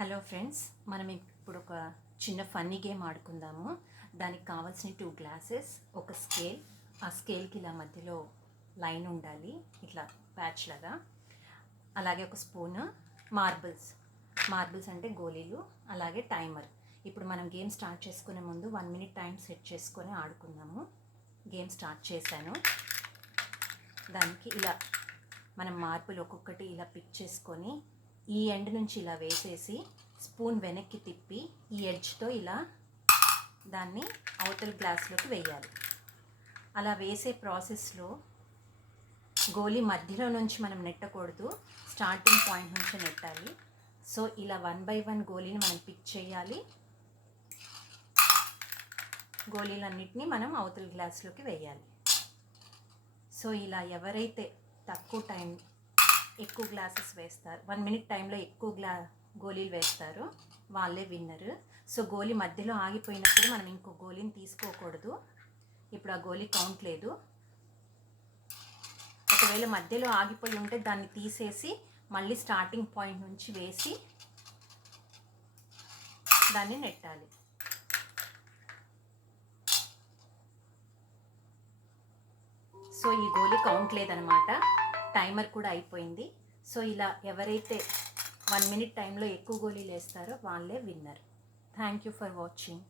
Hello friends, మనం ఇప్పుడు ఒక చిన్న ఫన్నీ గేమ్ ఆడుకుందాము. దానికి కావాల్సిన 2 గ్లాసెస్, ఒక స్కేల్. ఆ స్కేల్కి ఇలా మధ్యలో లైన్ ఉండాలి, ఇట్లా ప్యాచ్ లాగా. అలాగే ఒక స్పూన్, మార్బుల్స్ అంటే గోళీలు, అలాగే టైమర్. ఇప్పుడు మనం గేమ్ స్టార్ట్ చేసుకునే ముందు 1 మినిట్ టైం సెట్ చేసుకొని ఆడుకుందాము. గేమ్ స్టార్ట్ చేశాను. దానికి ఇలా మనం మార్బుల్ ఒక్కొక్కటి ఇలా పిక్ చేసుకొని ఈ ఎండ్ నుంచి ఇలా వేసేసి స్పూన్ వెనక్కి తిప్పి ఈ ఎడ్జ్తో ఇలా దాన్ని అవతల గ్లాస్లోకి వేయాలి. అలా వేసే ప్రాసెస్లో గోలీ మధ్యలో నుంచి మనం నెట్టకూడదు, స్టార్టింగ్ పాయింట్ నుంచి నెట్టాలి. సో ఇలా 1 బై 1 గోలీని మనం పిక్ చేయాలి. గోళీలన్నిటినీ మనం అవతల గ్లాస్లోకి వేయాలి. సో ఇలా ఎవరైతే తక్కువ టైం ఎక్కువ గ్లాసెస్ వేస్తారు, 1 మినిట్ టైంలో ఎక్కువ గోళీలు వేస్తారో వాళ్ళే విన్నరు. సో గోళీ మధ్యలో ఆగిపోయినప్పుడు మనం ఇంకో గోళీని తీసుకోకూడదు. ఇప్పుడు ఆ గోళీ కౌంట్ లేదు. ఒకవేళ మధ్యలో ఆగిపోయి ఉంటే దాన్ని తీసేసి మళ్ళీ స్టార్టింగ్ పాయింట్ నుంచి వేసి దాన్ని నెట్టాలి. సో ఈ గోళీ కౌంట్ లేదనమాట, టైమర్ కూడా అయిపోయింది. సో ఇలా ఎవరైతే 1 మినిట్ టైంలో ఎక్కువ గోళీలు వేస్తారో వాళ్ళే winner. Thank you for watching.